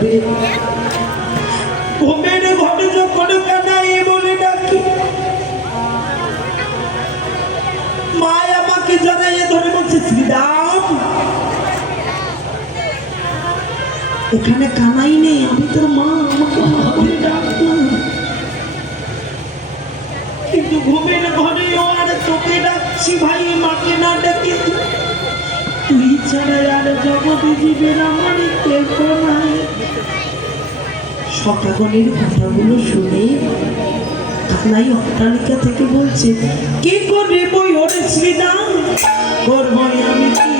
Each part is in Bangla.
যাবে। ঘুমের ঘটে যখন কানাই বলে ডাকি, মা আমাকে জড়াইয়ে ধরে বলছে, শ্রীরাম এখানে কানাই নেই, আমি তোর মা, আমাকে মা বলে ডাকবো। কিন্তু ঘুমের ঘরেও আর তোকে ডাকছি ভাই, মাকে না ডাকে তুই ছাড়া আর জগতে জীবের আমার কেউ নাই। সকাগণের কথাগুলো শুনে কানাই অট্টালিকা থেকে বলছে, কি করে বই ওরে শ্রীরাম, করবই আমি কি,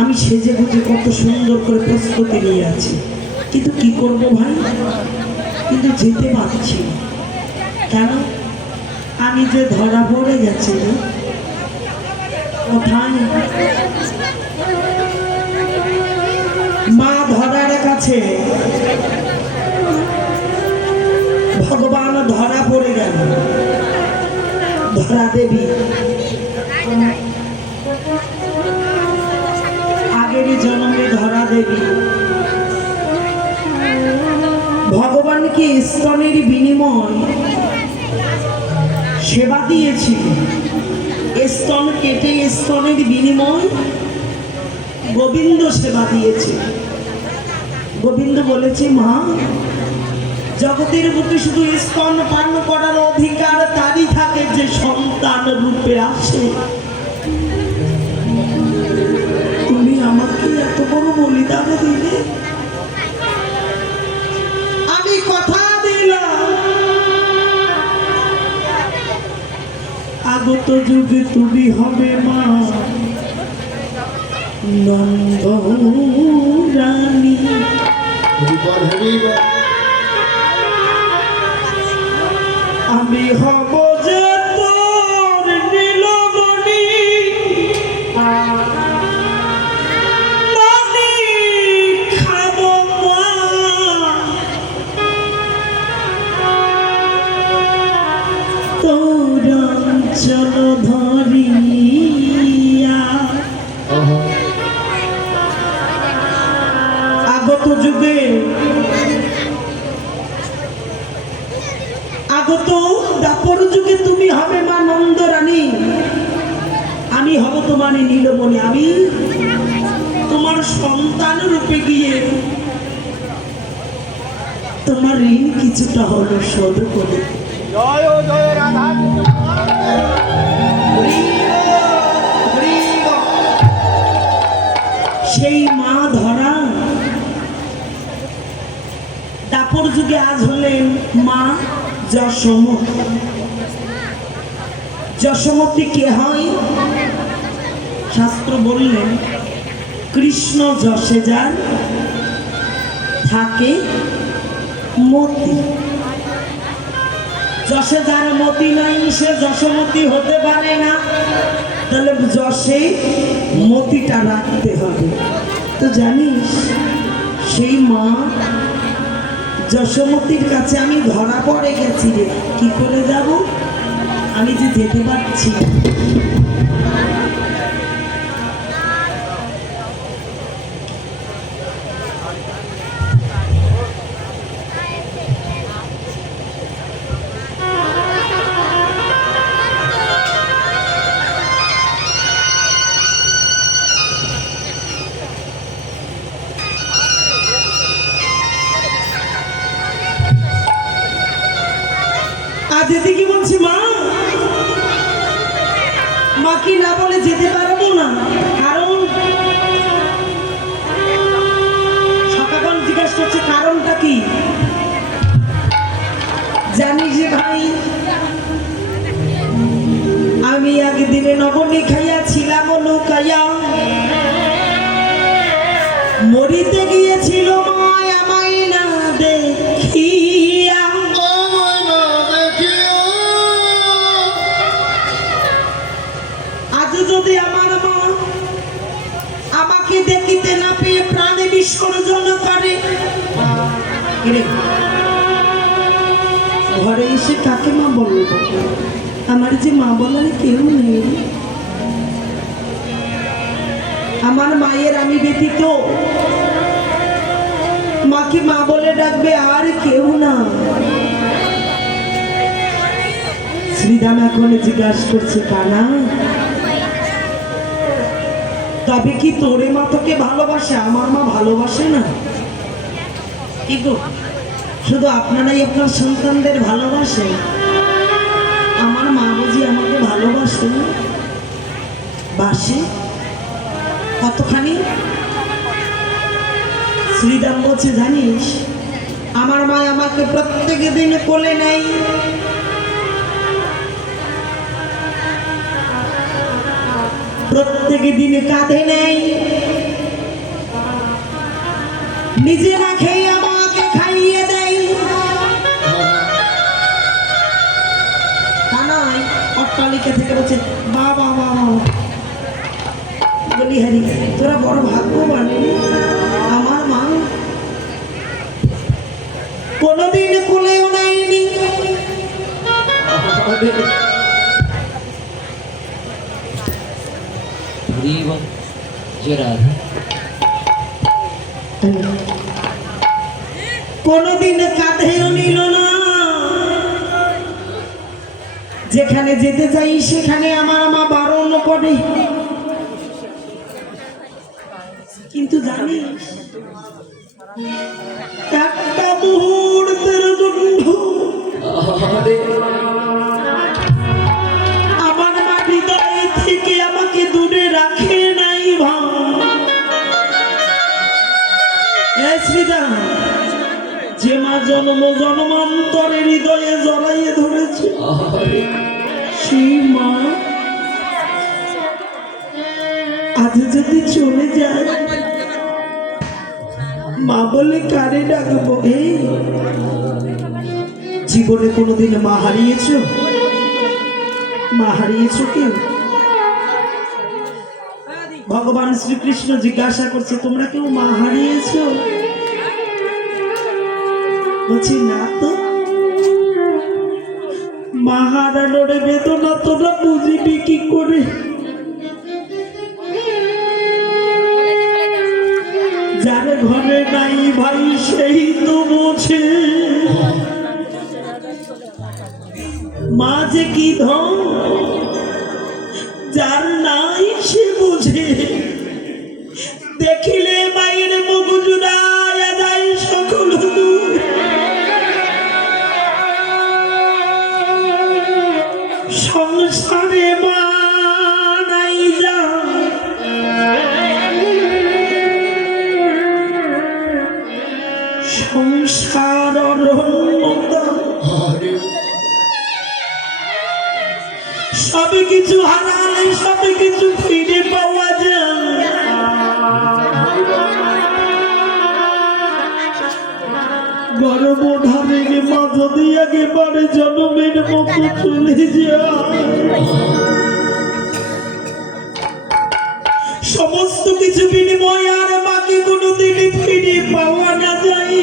আমি সেজে গুজে কত সুন্দর করে প্রস্তুতি নিয়ে আছি, কিন্তু কি করব ভাই, কিন্তু যেতে পারছি না। কেন? আমি যে ধরা পড়ে গেছি না, কোথায় মা ধরার কাছে, ভগবান ধরা পড়ে গেল, ধরা দেবী জন্মে ধরা দেবী ভগবানকে স্তনের বিনিময় সেবা দিয়েছিল। স্তন কেটে স্তনের বিনিময় গোবিন্দ সেবা দিয়েছে। গোবিন্দ বলেছে, মা জগতের বুকে শুধু স্তন পান করার অধিকার তারই থাকে যে সন্তান রূপে আসে। আমাকে এত বড় বলিদান দিলে, আমি কথা দিলাম আগত যুগে তুমি হবে মা নন্দরানী। আমি হব যে তোর নীলমণি, চলো ধরিয়া। আগত যুগে আগত দাপর যুগে তুমি হবে মা নন্দরানী, আমি হব তোমার নীলমণি। আমি তোমার সন্তান রূপে গিয়ে তোমার ঋণ কিছুটা হলো শোধ করে। জয় জয় রাধা। সেই মা ধরা দাপর যুগে আজ হলেন মা যশোমতী। যশোমতী কে হয়? শাস্ত্র বললেন, কৃষ্ণ যশে যার থাকে মতি। যশে যার মতি নাই সে যশোমতী হতে পারে না। তাহলে যশে মতিটা রাখতে হবে। তো জানিস সেই মা যশোমতীর কাছে আমি ধরা পড়ে গেছি রে, কি করে যাব? আমি যে যেতে পারছি। যেতে কি বলছি মা? মা কি না বলে যেতে পারবো না? কারণ সকালবেলা জিজ্ঞাসা করছে কারণটা কি জানিস যে ভাই, আমি একদিনে নবনী খাইয়াছিলাম লুকাইয়া, মরিতে গিয়েছিল মায় আমায় না দেখিয়া। আজ যদি আমার মা আমাকে দেখিতে না পেয়ে প্রাণে বিসর্জন করে, ঘরে এসে কাকে মা বলব? আমার যে মা বলার কেউ নেই। আমার মায়ের আমি ব্যতীত মাকে মা বলে ডাকবে আর কেউ না। শ্রীরাম এখন জিজ্ঞাসা করছে কানা, তবে কি তোরে মা তোকে ভালোবাসে? আমার মা ভালোবাসে না? কি গো, শুধু আপনারাই আপনার সন্তানদের ভালোবাসে? আমার মা বুঝি আমাকে ভালোবাসে? বাসে কতখানি? শ্রীরাম বলছে জানিস, আমার মা আমাকে প্রত্যেক দিন কোলে নেয়, প্রত্যেক দিন কাঁধে নেয়, নিজে না খেয়ে আমাকে খাইয়ে দেয়। কানাই অট্টালিকা থেকে বলছে বাবা বাবা। বলি হারি তোরা বড় ভাগ্যবান, আমার মা কোনদিন কোলেও নেয়নি। কোনদিন কাঁধেও নিল না। যেখানে যেতে চাই সেখানে আমার মা বারণ করে। কিন্তু জানিস, একটা মুহূর্তের জন্য আমার মা হৃদয় থেকে আমাকে দূরে রাখে নাই। শ্রীরাম, যে মা জন্ম জন্মান্তরে হৃদয়ে জড়াইয়ে ধরেছে, সেই মা আজ যদি চলে যায়, মা বলে কারে ডাকবো? এই জীবনে কোনোদিন মা হারিয়েছ? মা হারিয়েছ কেউ? ভগবান শ্রীকৃষ্ণ জিজ্ঞাসা করছে তোমরা কেউ মা হারিয়েছ? বলছি না তো। মা হারানোর বেদনা তোমরা বুঝিবি কি করে? যার ঘরে নাই ভাই সেই তো বোঝে মা যে কি ধন, যার নাই সে বুঝে। দেখিলে মায়ের মুখ জুড়াইয়া যায় সকল দূর, সংসারে মা নাই যা, সংসার সব কিছু হারালে সব কিছু ফিরে পাওয়া যায়। গর্ভধারণের মধ্য দিয়ে একেবারে জন্মের মতো চলে যায়। সমস্ত কিছু বিনিময় আর বাকি কোনোদিন ফিরে পাওয়া না যায়।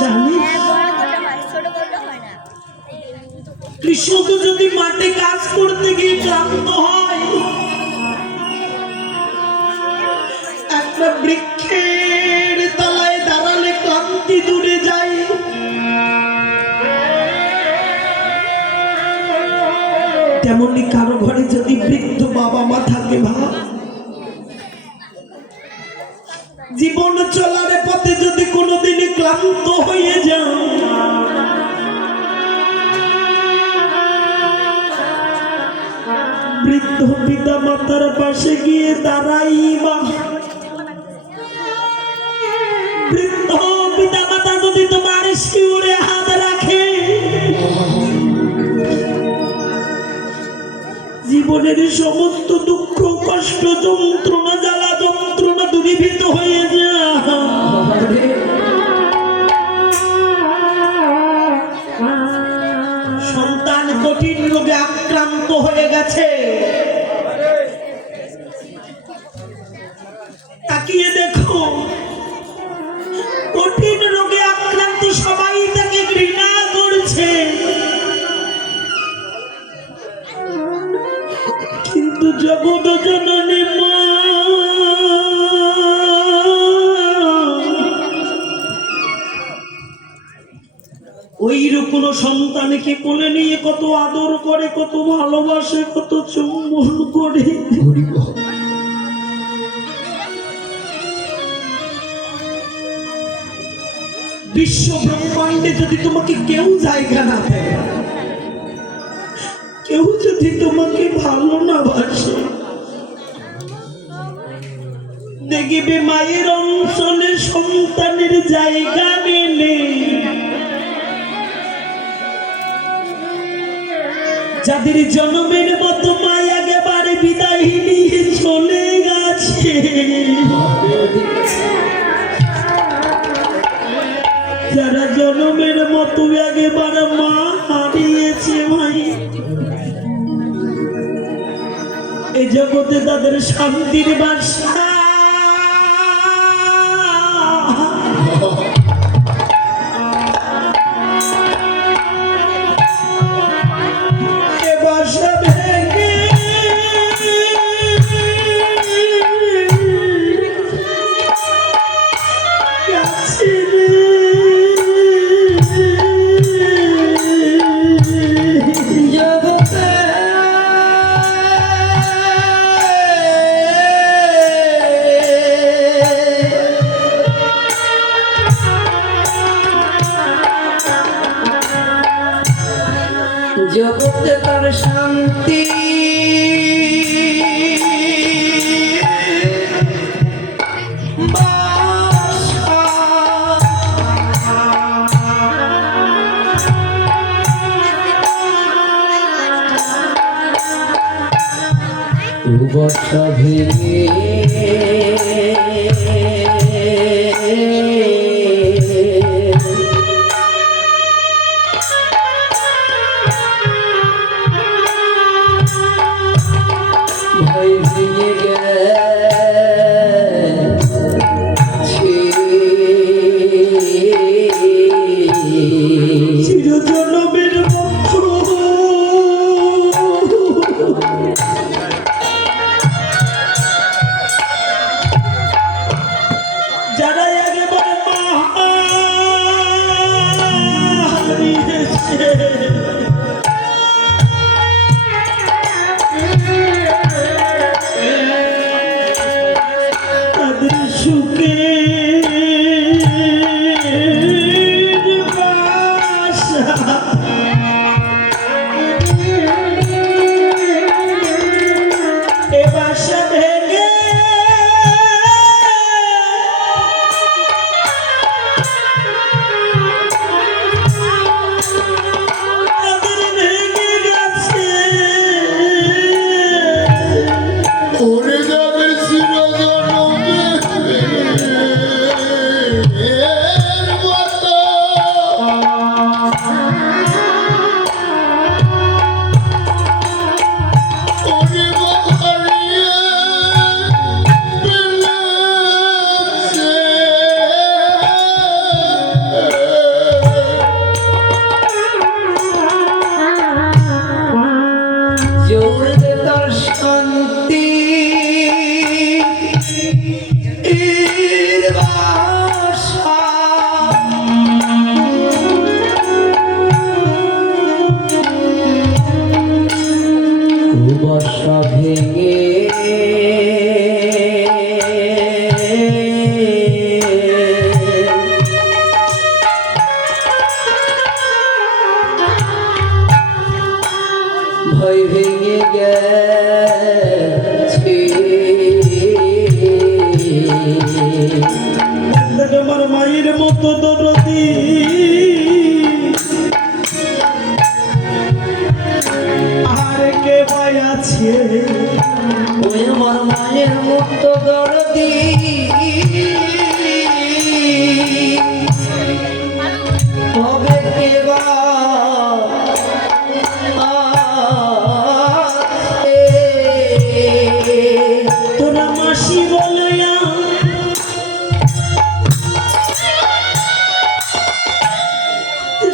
জানিস, কৃষক যদি মাঠে কাজ করতে গিয়ে ক্লান্ত হয়, একটা বৃক্ষের তলায় দাঁড়ালে ক্লান্তি দূরে যায়। তেমনি কারো ঘরে যদি বৃদ্ধ বাবা মা থাকে, ভাব জীবন চলার পথে যদি কোনোদিন ক্লান্ত হয়ে মাতার পাশে গিয়ে দাঁড়াইবা। বৃদ্ধ পিতা মাতা যদি তোমার শিউরে হাত রাখে, জীবনের সমস্ত দুঃখ কষ্ট যন্ত্রণা জ্বালা যন্ত্রণা দূরীভূত হয়ে যায়। সন্তান কঠিন রোগে আক্রান্ত হয়ে গেছে, তাকিয়ে দেখো, কঠিন রোগে আক্রান্ত সবাই তাকে ঘৃণা করছে, কিন্তু জগৎ জননী মা ওইরকম সন্তানকে কোলে নিয়ে কত আদর করে, কত ভালোবাসে, কত চুম্বন করে। বিশ্ব ব্রহ্মাণ্ডে যদি তোমাকে কেউ জায়গা না দেয়, কেউ যদি তোমাকে ভালো না বাসে, দেখবে মায়ের অঞ্চলে সন্তানের জায়গা মেলে। যাদের জন্মের মতো মায় একেবারে বিদায় নিয়ে চলে গেছে, যারা জন্মের মতো একেবারে মা হারিয়েছে ভাই, এই জগতে তাদের শান্তির বাসা। জগতে তার শান্তি বর্ষা ভেঙে বর্ষা ভেঙে ভয় ভেঙে গেছে মতো দরদি হবে কেবা তোরা মাসি বলয়া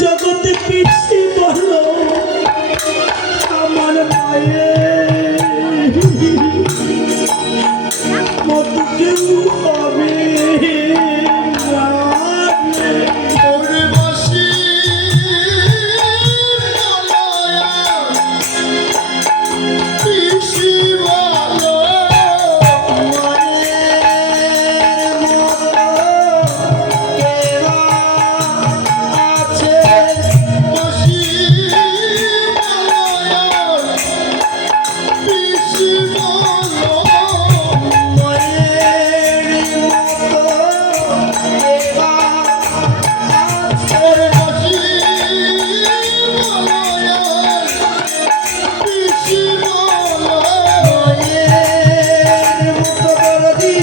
জগতে পিছি বলো আমার মায়ের মতো কেউ হবে না। ওরে বাসি বলয়া পিসি বলো বাসি বলয়া পিসি বলো ওরে বাসি বলয়া পিসি বলো মতো দরদি